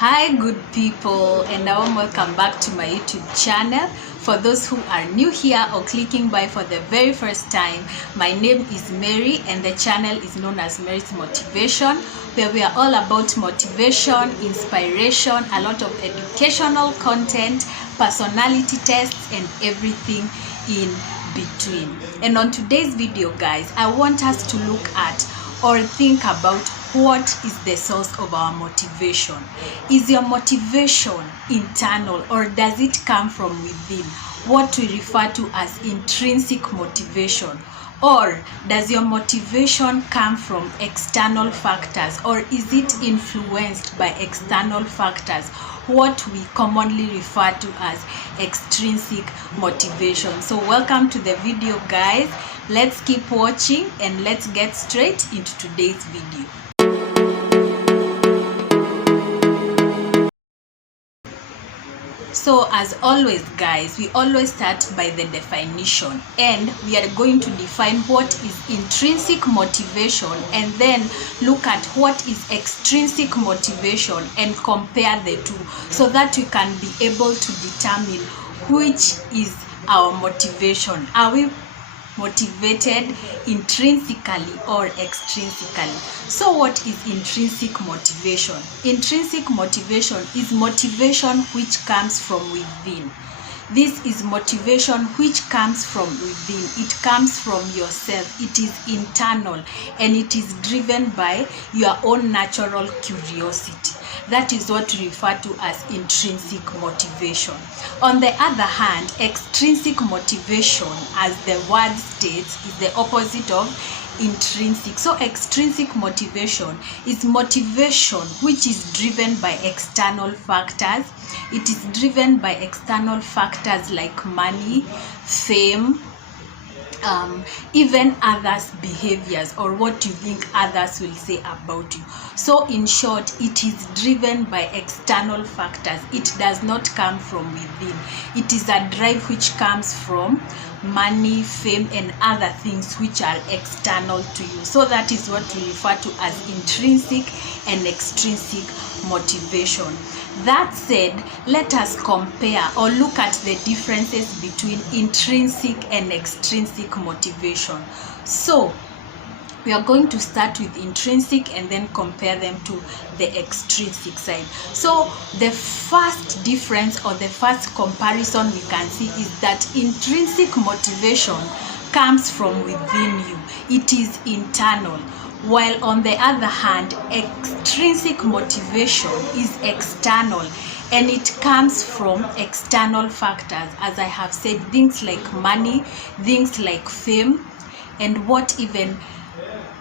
Hi good people, and a warm welcome back to my YouTube channel. For those who are new here or clicking by for the very first time, my name is Mary and the channel is known as Mary's Motivation, where we are all about motivation, inspiration, a lot of educational content, personality tests, and everything in between. And on today's video, guys, I want us to look at or think about what is the source of our motivation. Is your motivation internal or does it come from within, what we refer to as intrinsic motivation? Or does your motivation come from external factors, or is it influenced by external factors, what we commonly refer to as extrinsic motivation? So welcome to the video, guys. Let's keep watching and let's get straight into today's video. So as always, guys, we always start by the definition, and we are going to define what is intrinsic motivation and then look at what is extrinsic motivation and compare the two so that we can be able to determine which is our motivation. Are we motivated intrinsically or extrinsically? So what is intrinsic motivation? Intrinsic motivation is motivation which comes from within. This is motivation which comes from within. It comes from yourself. It is internal and it is driven by your own natural curiosity. That is what we refer to as intrinsic motivation. On the other hand, extrinsic motivation, as the word states, is the opposite of intrinsic. So extrinsic motivation is motivation which is driven by external factors. It is driven by external factors like money, fame, even others' behaviors or what you think others will say about you. So in short, it is driven by external factors. It does not come from within. It is a drive which comes from money, fame, and other things which are external to you. So that is what we refer to as intrinsic and extrinsic motivation. That said, let us compare or look at the differences between intrinsic and extrinsic motivation. So we are going to start with intrinsic and then compare them to the extrinsic side. So the first difference or the first comparison we can see is that intrinsic motivation comes from within you. It is internal. While on the other hand, extrinsic motivation is external and it comes from external factors. As I have said, things like money, things like fame, and what even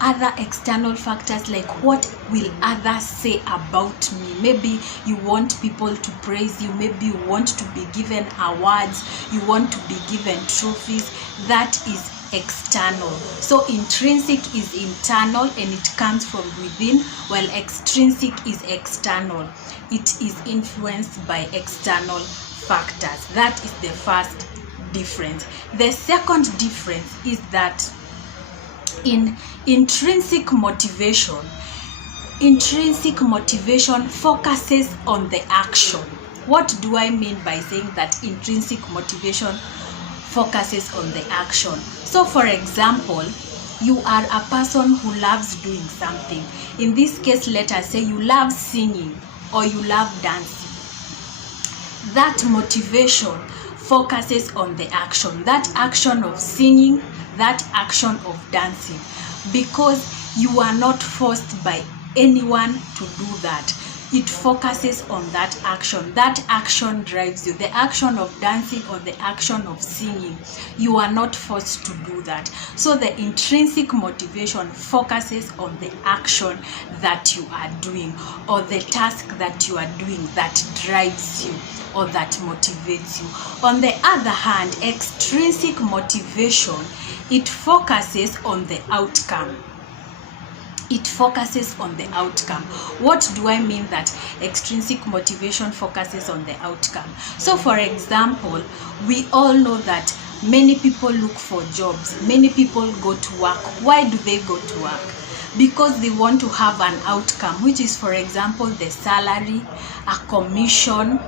other external factors like what will others say about me. Maybe you want people to praise you, maybe you want to be given awards, you want to be given trophies. That is external. So intrinsic is internal and it comes from within, while extrinsic is external. It is influenced by external factors. That is the first difference. The second difference is that in intrinsic motivation focuses on the action. What do I mean by saying that intrinsic motivation focuses on the action? So for example, you are a person who loves doing something. In this case, let us say you love singing or you love dancing. That motivation focuses on the action, that action of singing, that action of dancing, because you are not forced by anyone to do that. It focuses on that action. That action drives you. The action of dancing or the action of singing, you are not forced to do that. So the intrinsic motivation focuses on the action that you are doing or the task that you are doing that drives you or that motivates you. On the other hand, extrinsic motivation, it focuses on the outcome. It focuses on the outcome. What do I mean that extrinsic motivation focuses on the outcome? So for example, we all know that many people look for jobs. Many people go to work. Why do they go to work? because they want to have an outcome, which is, for example, the salary, a commission.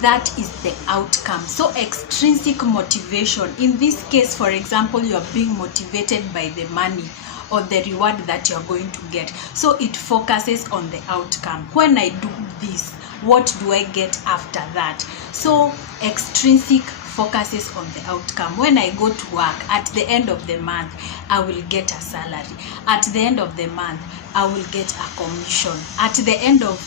That is the outcome. So extrinsic motivation, in this case, for example, you are being motivated by the money or the reward that you're going to get. So it focuses on the outcome. When I do this, what do I get after that? So extrinsic focuses on the outcome. When I go to work, at the end of the month, I will get a salary. At the end of the month, I will get a commission. At the end of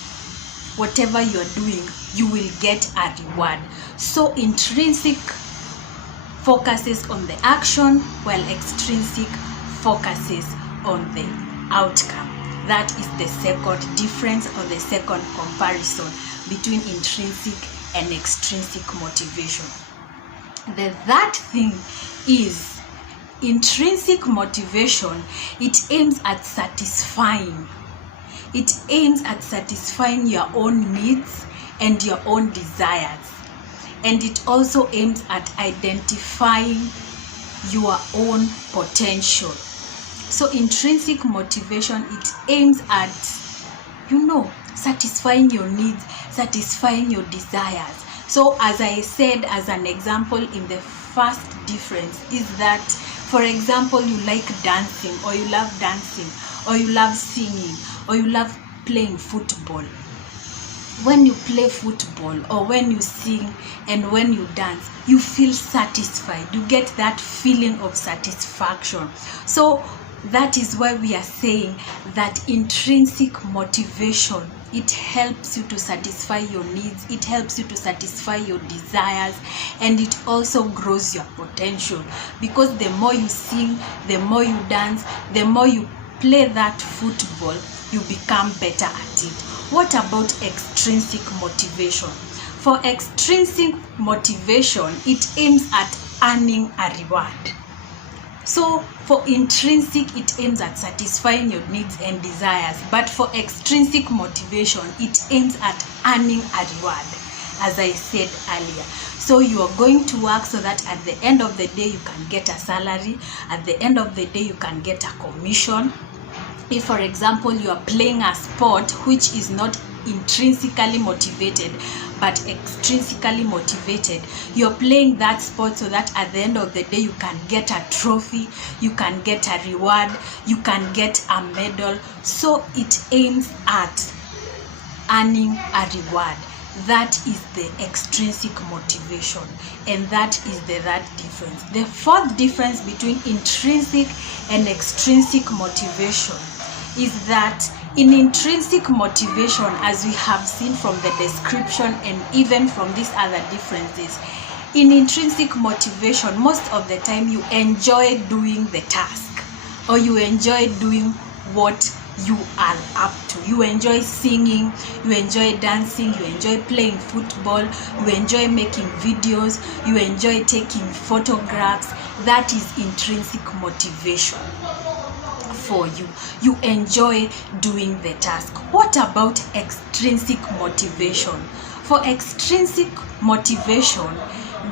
whatever you're doing, you will get a reward. So intrinsic focuses on the action, while extrinsic focuses on the outcome. That is the second difference, or the second comparison between intrinsic and extrinsic motivation. The third thing is intrinsic motivation. It aims at satisfying. It aims at satisfying your own needs and your own desires. And it also aims at identifying your own potential. So intrinsic motivation, it aims at, satisfying your needs, satisfying your desires. So as I said, as an example in the first difference, is that, for example, you like dancing, or you love dancing, or you love singing, or you love playing football. When you play football, or when you sing, and when you dance, you feel satisfied. You get that feeling of satisfaction. So that is why we are saying that intrinsic motivation, it helps you to satisfy your needs, it helps you to satisfy your desires, and it also grows your potential. Because the more you sing, the more you dance, the more you play that football, you become better at it. What about extrinsic motivation? For extrinsic motivation, it aims at earning a reward. So for intrinsic, it aims at satisfying your needs and desires. But for extrinsic motivation, it aims at earning a reward, as I said earlier. So you are going to work so that at the end of the day, you can get a salary. At the end of the day, you can get a commission. If, for example, you are playing a sport which is not intrinsically motivated but extrinsically motivated, you're playing that sport so that at the end of the day you can get a trophy, you can get a reward, you can get a medal. So it aims at earning a reward. That is the extrinsic motivation, and that is the third difference. The fourth difference between intrinsic and extrinsic motivation is that in intrinsic motivation, as we have seen from the description and even from these other differences, in intrinsic motivation, most of the time you enjoy doing the task, or you enjoy doing what you are up to. You enjoy singing, you enjoy dancing, you enjoy playing football, you enjoy making videos, you enjoy taking photographs. That is intrinsic motivation for you. You enjoy doing the task. What about extrinsic motivation? For extrinsic motivation,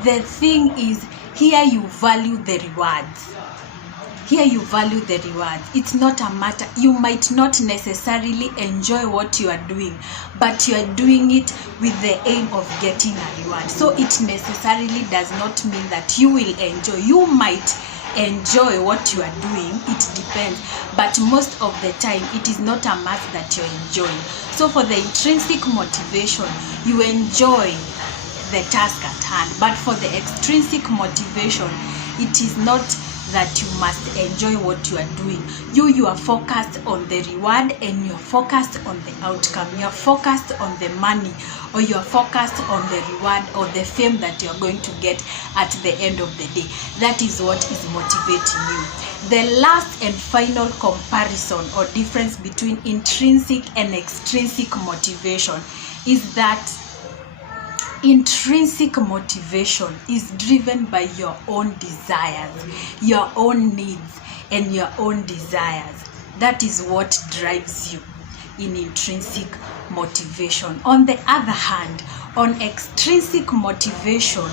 the thing is, here you value the rewards. Here you value the rewards. It's not a matter, you might not necessarily enjoy what you are doing, but you are doing it with the aim of getting a reward. So it necessarily does not mean that you will enjoy. You might enjoy what you are doing, it depends, but most of the time it is not a must that you're enjoying. So for the intrinsic motivation, you enjoy the task at hand, but for the extrinsic motivation, it is not that you must enjoy what you are doing. You are focused on the reward, and you're focused on the outcome. You're focused on the money, or you're focused on the reward or the fame that you're going to get at the end of the day. That is what is motivating you. The last and final comparison or difference between intrinsic and extrinsic motivation is that intrinsic motivation is driven by your own desires, your own needs, and your own desires. That is what drives you in intrinsic motivation. On the other hand, on extrinsic motivation,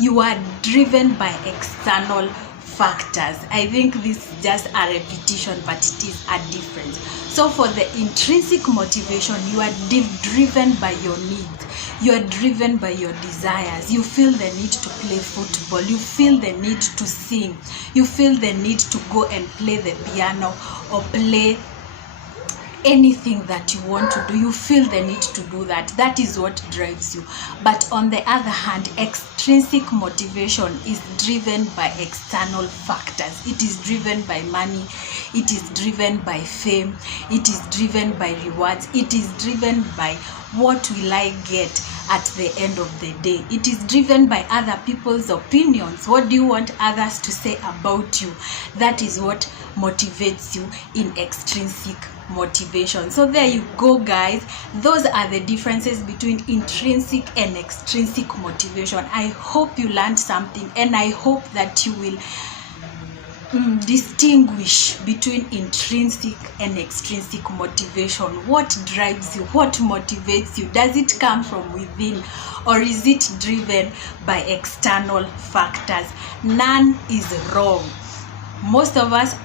you are driven by external factors. I think this is just a repetition, but it is a difference. So for the intrinsic motivation, you are driven by your needs. You are driven by your desires. You feel the need to play football. You feel the need to sing. You feel the need to go and play the piano or play anything that you want to do. You feel the need to do that. That is what drives you. But on the other hand, extrinsic motivation is driven by external factors. It is driven by money. It is driven by fame. It is driven by rewards. It is driven by what will I get at the end of the day. It is driven by other people's opinions. What do you want others to say about you? That is what motivates you in extrinsic motivation. So there you go, guys. Those are the differences between intrinsic and extrinsic motivation. I hope you learned something, and I hope that you will distinguish between intrinsic and extrinsic motivation. What drives you? What motivates you? Does it come from within, or is it driven by external factors? None is wrong. Most of us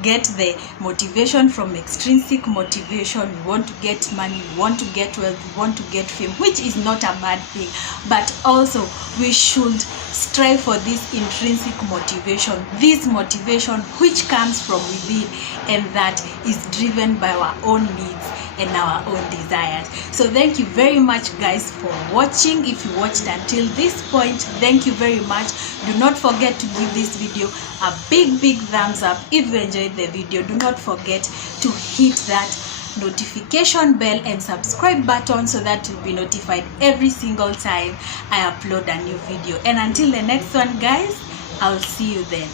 get the motivation from extrinsic motivation. We want to get money, we want to get wealth, we want to get fame, which is not a bad thing. But also we should strive for this intrinsic motivation, this motivation which comes from within, and that is driven by our own needs and our own desires. So thank you very much, guys, for watching. If you watched until this point, thank you very much. Do not forget to give this video a big thumbs up. If you enjoyed the video, do not forget to hit that notification bell and subscribe button so that you'll be notified every single time I upload a new video. And until the next one, guys, I'll see you then.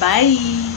Bye.